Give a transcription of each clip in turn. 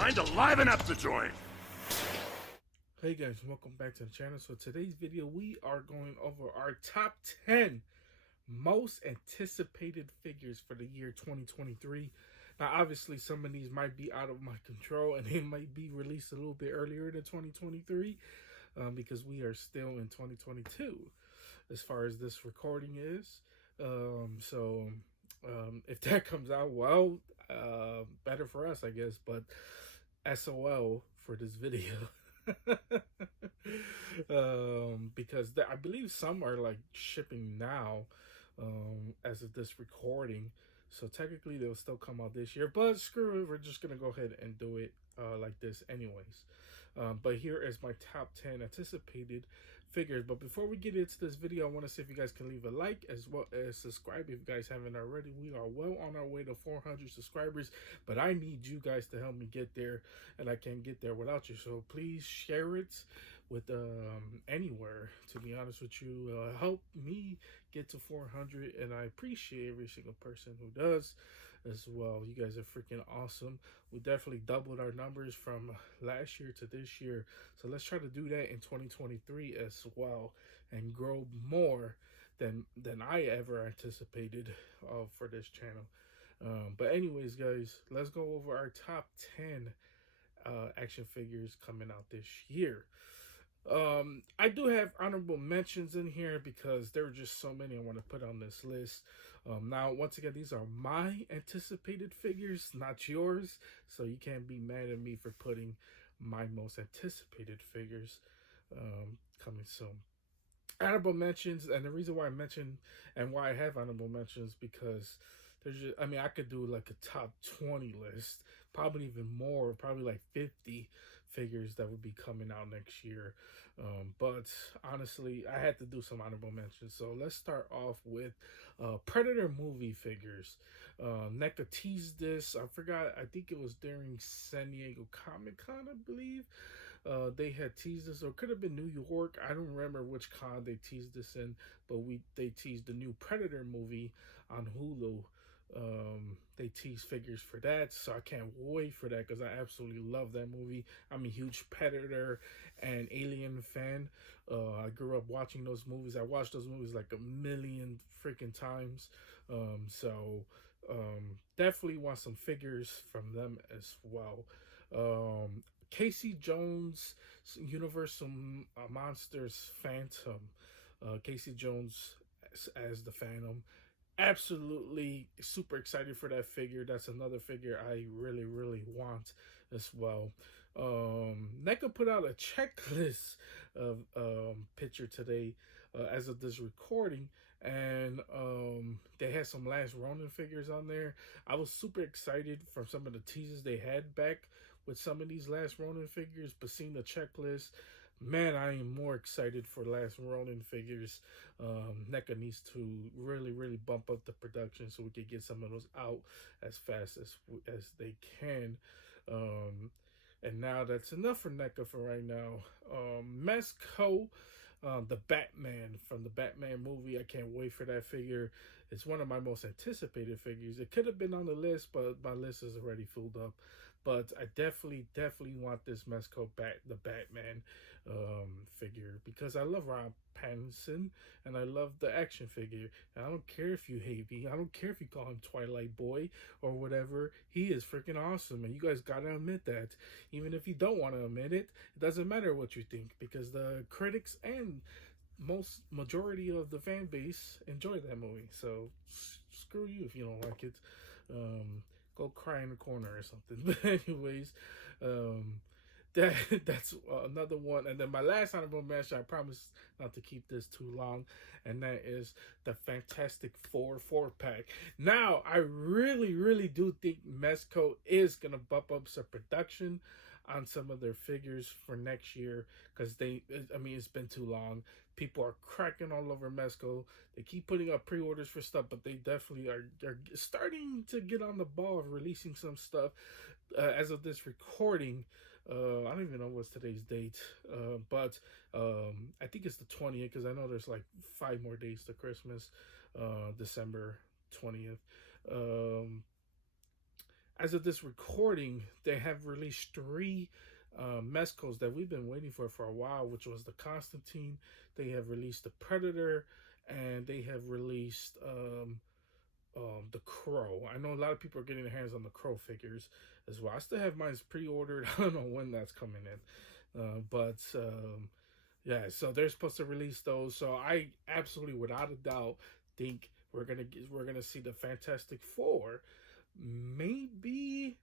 time to liven up the joint. Hey guys, welcome back to the channel. So today's video, we are going over our top 10 most anticipated figures for the year 2023. Now, obviously, some of these might be out of my control and they might be released a little bit earlier than 2023 because we are still in 2022 as far as this recording is. If that comes out, well, better for us, I guess, but SOL for this video. Because I believe some are like shipping now as of this recording, so technically they'll still come out this year, but screw it, we're just gonna go ahead and do it like this anyways. But here is my top 10 anticipated figures. But before we get into this video, I want to see if you guys can leave a like as well as subscribe if you guys haven't already. We are well on our way to 400 subscribers, but I need you guys to help me get there, and I can't get there without you. So please share it with anywhere, to be honest with you. Help me get to 400, and I appreciate every single person who does as well. You guys are freaking awesome. We definitely doubled our numbers from last year to this year, so let's try to do that in 2023 as well and grow more than I ever anticipated for this channel. But anyways, guys, let's go over our top 10 action figures coming out this year. I do have honorable mentions in here because there are just so many I want to put on this list. Now, once again, these are my anticipated figures, not yours, so you can't be mad at me for putting my most anticipated figures coming soon. Honorable mentions, and the reason why I mention and why I have honorable mentions, because there's just, I mean, I could do like a top 20 list, probably even more, probably like 50 figures that would be coming out next year. But honestly, I had to do some honorable mentions. So let's start off with Predator movie figures. NECA teased this. I forgot, I think it was during San Diego Comic-Con, I believe. They had teased this, or it could have been New York. I don't remember which con they teased this in, but they teased the new Predator movie on Hulu. They tease figures for that, so I can't wait for that because I absolutely love that movie. I'm a huge Predator and Alien fan. I grew up watching those movies. I watched those movies like a million freaking times. Definitely want some figures from them as well. Casey Jones, Universal Monsters Phantom. Casey Jones as the Phantom. Absolutely super excited for that figure. That's another figure I really want as well. NECA put out a checklist of picture today as of this recording, and they had some Last Ronin figures on there. I was super excited from some of the teasers they had back with some of these Last Ronin figures, but seeing the checklist, man, I am more excited for Last Ronin figures. NECA needs to really bump up the production so we can get some of those out as fast as they can. And now that's enough for NECA for right now. Mezco, the Batman from the Batman movie. I can't wait for that figure. It's one of my most anticipated figures. It could have been on the list, but my list is already filled up. But I definitely want this Mezco the Batman figure, because I love Rob Pattinson and I love the action figure. And I don't care if you hate me. I don't care if you call him Twilight Boy or whatever. He is freaking awesome, and you guys gotta admit that. Even if you don't want to admit it, it doesn't matter what you think, because the critics and majority of the fan base enjoy that movie. So screw you if you don't like it. Go cry in the corner or something. But anyways, that's another one. And then my last honorable mention, I promise not to keep this too long, and that is the Fantastic Four 4-pack. Now, I really do think Mezco is gonna bump up some production on some of their figures for next year, because it's been too long. People are cracking all over Mezco. They keep putting up pre-orders for stuff, but they definitely are starting to get on the ball of releasing some stuff. As of this recording, I don't even know what's today's date, but I think it's the 20th, because I know there's like 5 more days to Christmas, December 20th. as of this recording, they have released three Mezcos that we've been waiting for a while, which was the Constantine. They have released the Predator, and they have released the Crow. I know a lot of people are getting their hands on the Crow figures as well. I still have mine pre-ordered. I don't know when that's coming in, but yeah. So they're supposed to release those. So I absolutely, without a doubt, think we're gonna see the Fantastic Four, maybe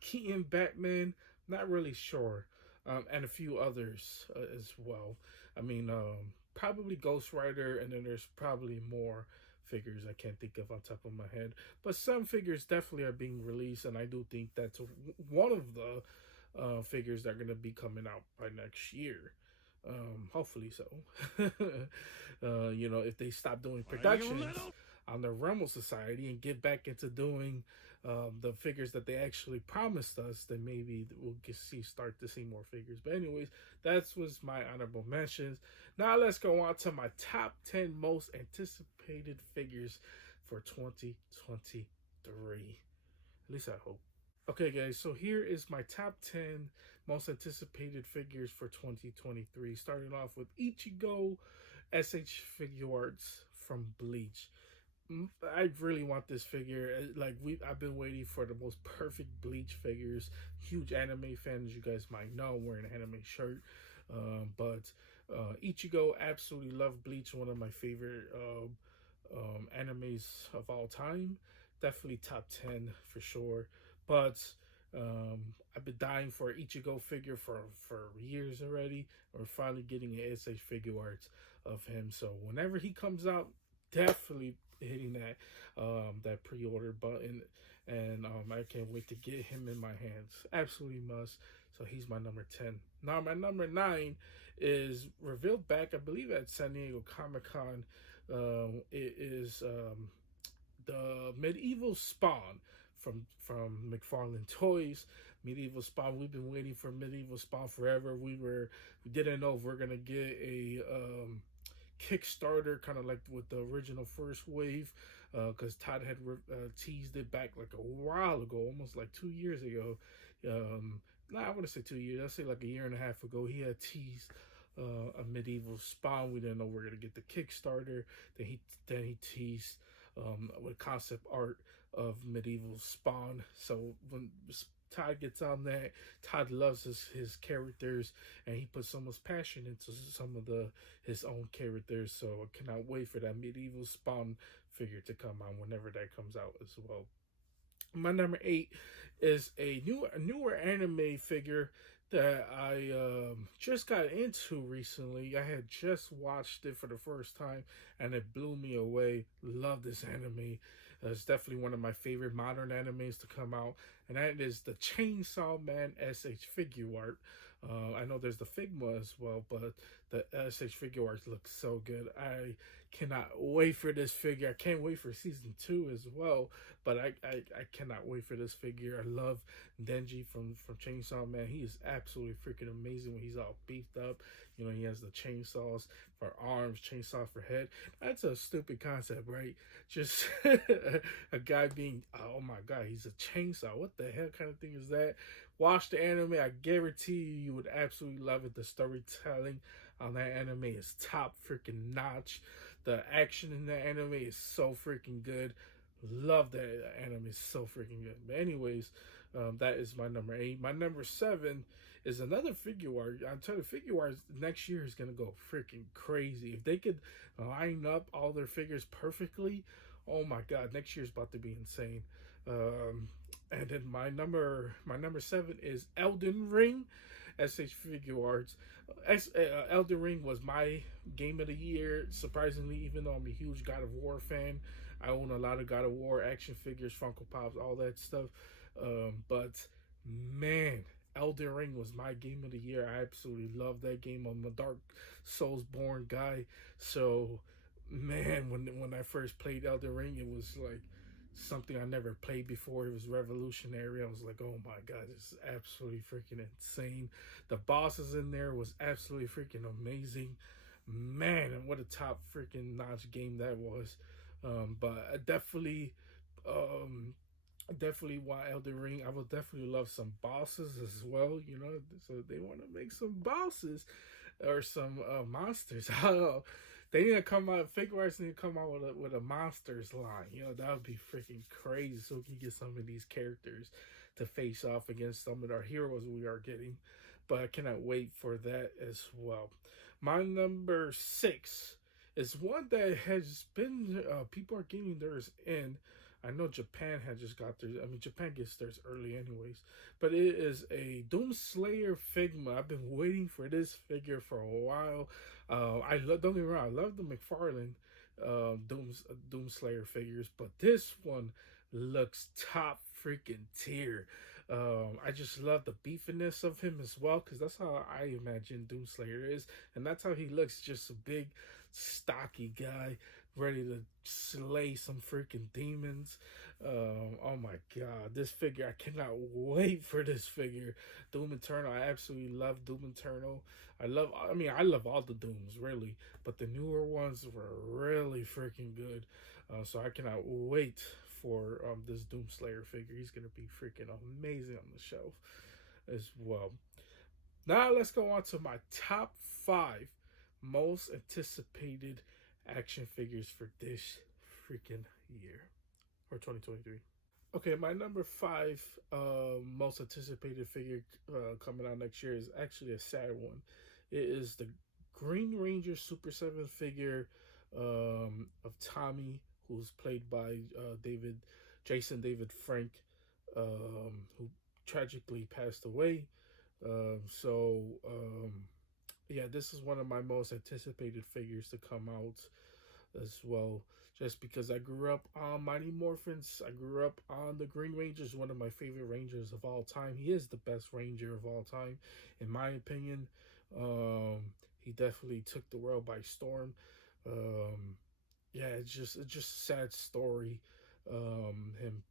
Keaton Batman. Not really sure, and a few others as well. I mean, probably Ghost Rider, and then there's probably more figures I can't think of on top of my head. But some figures definitely are being released, and I do think that's one of the figures that are going to be coming out by next year. Hopefully so. If they stop doing productions on the Rumble Society and get back into doing the figures that they actually promised us, then maybe we'll start to see more figures. But anyways, that was my honorable mentions. Now let's go on to my top 10 most anticipated figures for 2023. At least I hope. Okay, guys, so here is my top 10 most anticipated figures for 2023. Starting off with Ichigo SH Figuarts from Bleach. I really want this figure. Like I've been waiting for the most perfect Bleach figures. Huge anime fan, as you guys might know, wearing an anime shirt. But Ichigo, absolutely love Bleach. One of my favorite animes of all time. Definitely top 10 for sure. But I've been dying for an Ichigo figure for years already. We're finally getting an SH Figuarts of him. So whenever he comes out, definitely hitting that pre-order button, and I can't wait to get him in my hands. Absolutely must. So he's my number 10. Now my number 9 is revealed back, I believe, at San Diego Comic-Con. It is the Medieval Spawn from McFarlane Toys. Medieval Spawn. We've been waiting for Medieval Spawn forever. We didn't know if we're gonna get a Kickstarter, kind of like with the original first wave, because Todd had teased it back like a while ago, almost like 2 years ago. I want to say 2 years. I'll say like a year and a half ago. He had teased a Medieval Spawn. We didn't know we were gonna get the Kickstarter. Then he teased with concept art of Medieval Spawn. So when Todd gets on that, Todd loves his characters, and he puts so much passion into some of his own characters. So I cannot wait for that Medieval Spawn figure to come out whenever that comes out as well. My number 8 is a newer anime figure that I just got into recently. I had just watched it for the first time, and it blew me away. Love this anime. It's definitely one of my favorite modern animes to come out, and that is the Chainsaw Man SH Figuart. I know there's the Figma as well, but the SH Figuarts look so good. I cannot wait for this figure. I can't wait for season 2 as well, but I cannot wait for this figure. I love Denji from Chainsaw Man. He is absolutely freaking amazing when he's all beefed up. You know, he has the chainsaws for arms, chainsaw for head. That's a stupid concept, right? Just a guy being, oh my god, he's a chainsaw. What the hell kind of thing is that? Watch the anime. I guarantee you would absolutely love it. The storytelling on that anime is top freaking notch. The action in that anime is so freaking good. Love that anime. Is so freaking good. But anyways, that is my number 8. My number 7 is another Figuart. I'm telling you, Figuarts next year is gonna go freaking crazy. If they could line up all their figures perfectly, oh my god, next year's about to be insane. And then my number 7 is Elden Ring SH Figuarts. Elden Ring was my game of the year, surprisingly, even though I'm a huge God of War fan. I own a lot of God of War action figures, Funko Pops, all that stuff. But man, Elden Ring was my game of the year. I absolutely love that game. I'm a Dark Souls born guy. So man, when I first played Elden Ring, it was like something I never played before. It was revolutionary. I was like, oh my god, this is absolutely freaking insane. The bosses in there was absolutely freaking amazing. Man, and what a top freaking notch game that was. But I definitely definitely want Elden Ring. I would definitely love some bosses as well. You know, so they want to make some bosses or some monsters. I don't know. They need to come out. Figure Arts need to come out with a monsters line. You know, that would be freaking crazy. So we can get some of these characters to face off against some of our heroes we are getting. But I cannot wait for that as well. My number 6 is one that has been people are getting theirs in. I know Japan had just got theirs. I mean, Japan gets theirs early, anyways. But it is a Doomslayer Figma. I've been waiting for this figure for a while. Don't get me wrong. I love the McFarlane Doomslayer figures, but this one looks top freaking tier. I just love the beefiness of him as well, because that's how I imagine Doomslayer is, and that's how he looks. Just a big, stocky guy ready to slay some freaking demons. Oh my god, this figure, I cannot wait for this figure. Doom Eternal, I absolutely love Doom Eternal. I love all the Dooms, really, but the newer ones were really freaking good. So I cannot wait for this Doomslayer figure. He's gonna be freaking amazing on the shelf as well. Now let's go on to my top 5 most anticipated action figures for this freaking year, or 2023. Okay, my number 5 most anticipated figure coming out next year is actually a sad one. It is the Green Ranger Super 7 figure of Tommy, who's played by Jason David Frank, who tragically passed away. Yeah, this is one of my most anticipated figures to come out as well. Just because I grew up on Mighty Morphins, I grew up on the Green Rangers, one of my favorite Rangers of all time. He is the best Ranger of all time, in my opinion. He definitely took the world by storm. Yeah, it's just a sad story. Him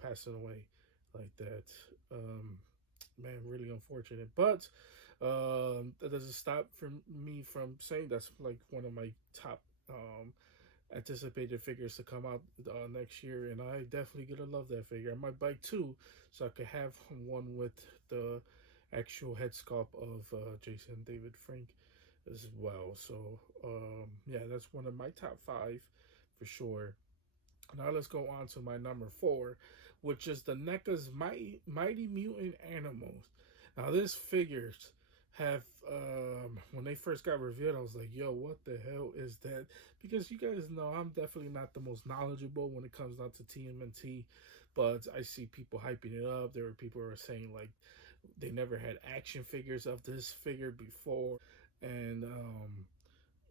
passing away like that. Man, really unfortunate. But that doesn't stop me from saying that's like one of my top anticipated figures to come out next year, and I definitely gonna love that figure. I might buy 2 so I could have one with the actual head sculpt of Jason David Frank as well. So yeah, that's one of my top 5 for sure. Now let's go on to my number 4, which is the NECA's Mighty Mutant Animals. Now this figures have when they first got revealed, I was like, yo, what the hell is that? Because you guys know I'm definitely not the most knowledgeable when it comes down to TMNT, but I see people hyping it up. There were people who are saying like they never had action figures of this figure before, and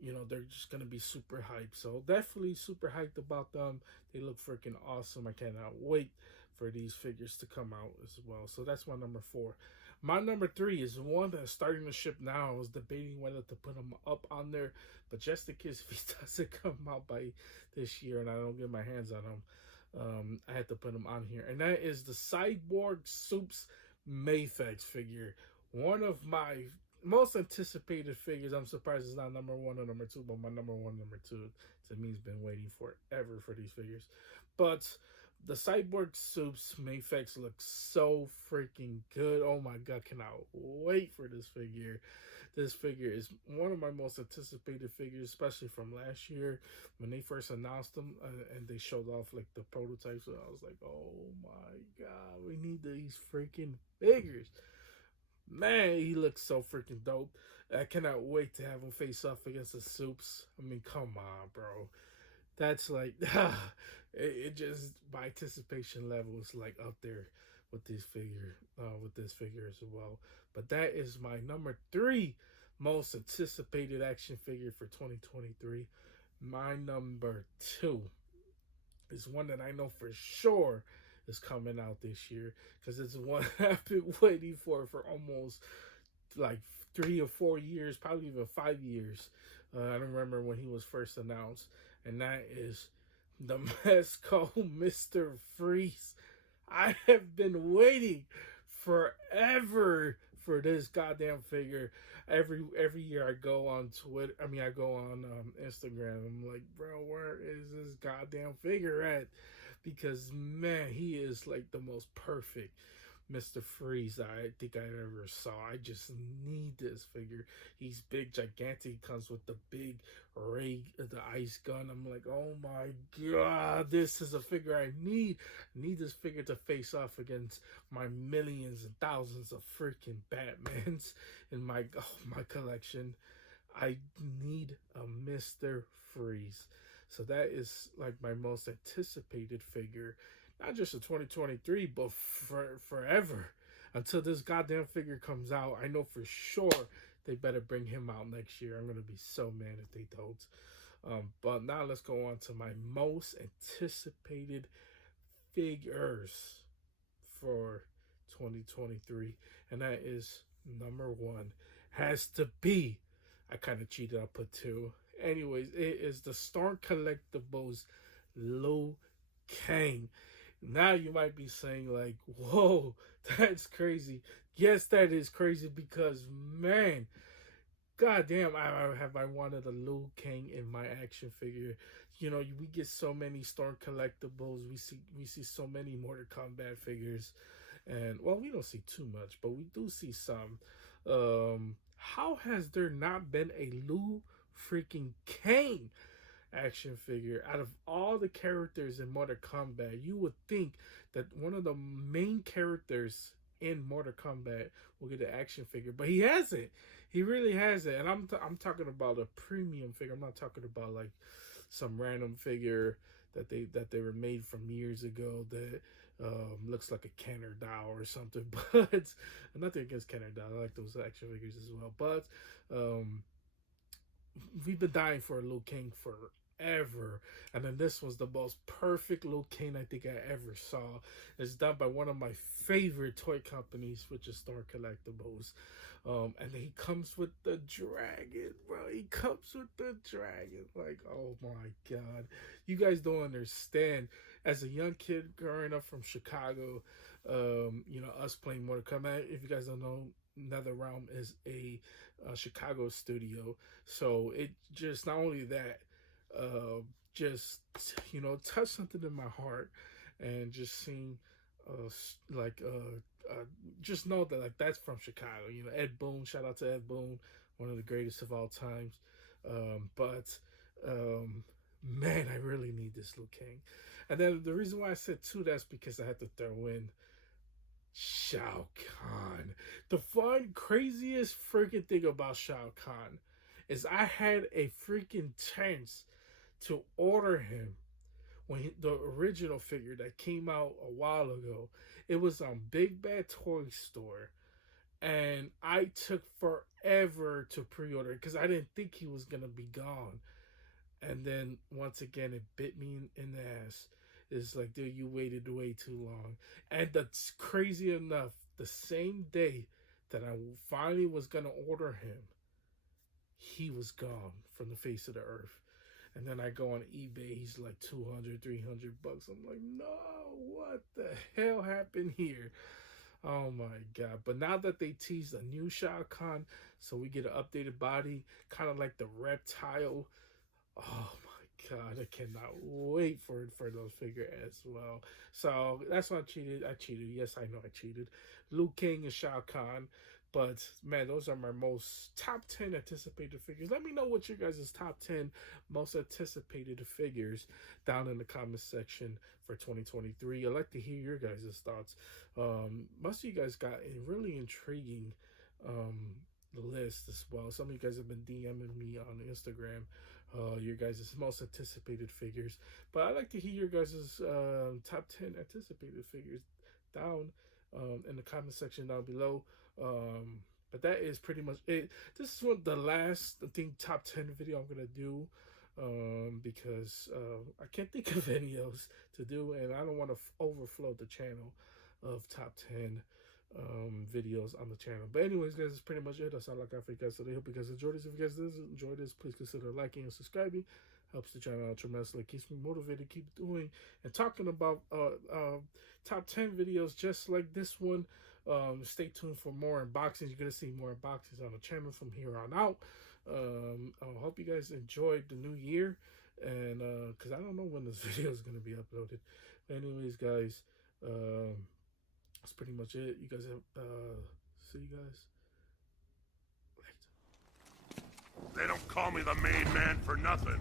you know, they're just gonna be super hyped. So definitely super hyped about them. They look freaking awesome. I cannot wait for these figures to come out as well. So that's my number 4. My number 3 is one that's starting to ship now. I was debating whether to put them up on there, but just in case if he doesn't come out by this year and I don't get my hands on them, I had to put them on here. And that is the Cyborg Supes Mafex figure. One of my most anticipated figures. I'm surprised it's not number 1 or number 2, but my number 1, number 2 to me has been waiting forever for these figures. But the Cyborg Supes Mafex looks so freaking good. Oh my god, cannot wait for this figure. This figure is one of my most anticipated figures, especially from last year when they first announced them and they showed off like the prototypes. I was like, oh my god, we need these freaking figures. Man, he looks so freaking dope. I cannot wait to have him face off against the Supes. I mean, come on, bro. That's like, it just, my anticipation level is like up there with this figure as well. But that is my number 3 most anticipated action figure for 2023. My number 2 is one that I know for sure is coming out this year, because it's one I've been waiting for almost like 3 or 4 years, probably even 5 years. I don't remember when he was first announced, and that is the Mezco Mr. Freeze. I have been waiting forever for this goddamn figure. Every year I go on Twitter, I go on Instagram, I'm like, bro, where is this goddamn figure at? because man, he is like the most perfect Mr. Freeze I think I ever saw. I just need this figure. He's big, gigantic. He comes with the big ray, the ice gun. I'm like, oh my god, this is a figure I need. I need this figure to face off against my millions and thousands of freaking Batmans in my collection. I need a Mr. Freeze. So that is like my most anticipated figure, not just in 2023, but forever. Until this goddamn figure comes out, I know for sure they better bring him out next year. I'm gonna be so mad if they don't. But now let's go on to my most anticipated figures for 2023, and that is number one has to be. I kind of cheated. I put two. Anyways, it is the Storm Collectibles Liu Kang. Now you might be saying like, "Whoa, that's crazy." Yes, that is crazy because man, goddamn, I wanted a Liu Kang in my action figure. You know, we get so many Storm Collectibles. We see so many Mortal Kombat figures, and well, we don't see too much, but we do see some. How has there not been a Liu freaking Kang action figure out of all the characters in Mortal Kombat? You would think that one of the main characters in Mortal Kombat will get an action figure, but he hasn't. He really hasn't. And I'm talking about a premium figure. I'm not talking about like some random figure that they were made from years ago that looks like a Kenner doll or something. But nothing against Kenner doll. I like those action figures as well. But we've been dying for a Liu Kang forever, and then this was the most perfect Liu Kang I think I ever saw. It's done by one of my favorite toy companies, which is Storm Collectibles. And he comes with the dragon, bro. He comes with the dragon. Like, oh my god. You guys don't understand. As a young kid growing up from Chicago, us playing Mortal Kombat, if you guys don't know, NetherRealm is a Chicago studio. So it just, not only that, just, touched something in my heart, and just seeing just know that like that's from Chicago. Ed Boon, shout out to Ed Boon, one of the greatest of all times. But man, I really need this Liu Kang. And then the reason why I said two, that's because I had to throw in Shao Kahn. The craziest freaking thing about Shao Kahn is I had a freaking chance to order him the original figure that came out a while ago. It was on Big Bad Toy Store, and I took forever to pre-order because I didn't think he was gonna be gone. And then once again, it bit me in the ass. It's like, dude, you waited way too long. And that's crazy enough. The same day that I finally was gonna order him, he was gone from the face of the earth. And then I go on eBay, he's like 200, 300 bucks. I'm like, no, what the hell happened here? Oh my god. But now that they teased a new Shao Kahn, so we get an updated body, kind of like the reptile. Oh my god, I cannot wait for those figure as well. So that's why I cheated. Yes, I know I cheated. Liu Kang and Shao Kahn. But man, those are my most top 10 anticipated figures. Let me know what your guys' top 10 most anticipated figures down in the comment section for 2023. I'd like to hear your guys' thoughts. Most of you guys got a really intriguing list as well. Some of you guys have been DMing me on Instagram your guys' most anticipated figures. But I'd like to hear your guys' top 10 anticipated figures down in the comment section down below. But that is pretty much it. This is what the last, I think, top 10 video I'm gonna do, because I can't think of any else to do, and I don't want to overflow the channel of top 10 videos on the channel. But anyways, guys, that's pretty much it. That's all I got for you guys today. Hope you guys enjoyed this. If you guys did enjoy this, please consider liking and subscribing. Helps the channel out tremendously. Keeps me motivated, keep doing and talking about top 10 videos just like this one. Stay tuned for more unboxings. You're gonna see more unboxings on the channel from here on out. I hope you guys enjoyed the new year, and because I don't know when this video is gonna be uploaded, Anyways, guys, that's pretty much it. You guys have see you guys later. They don't call me the main man for nothing.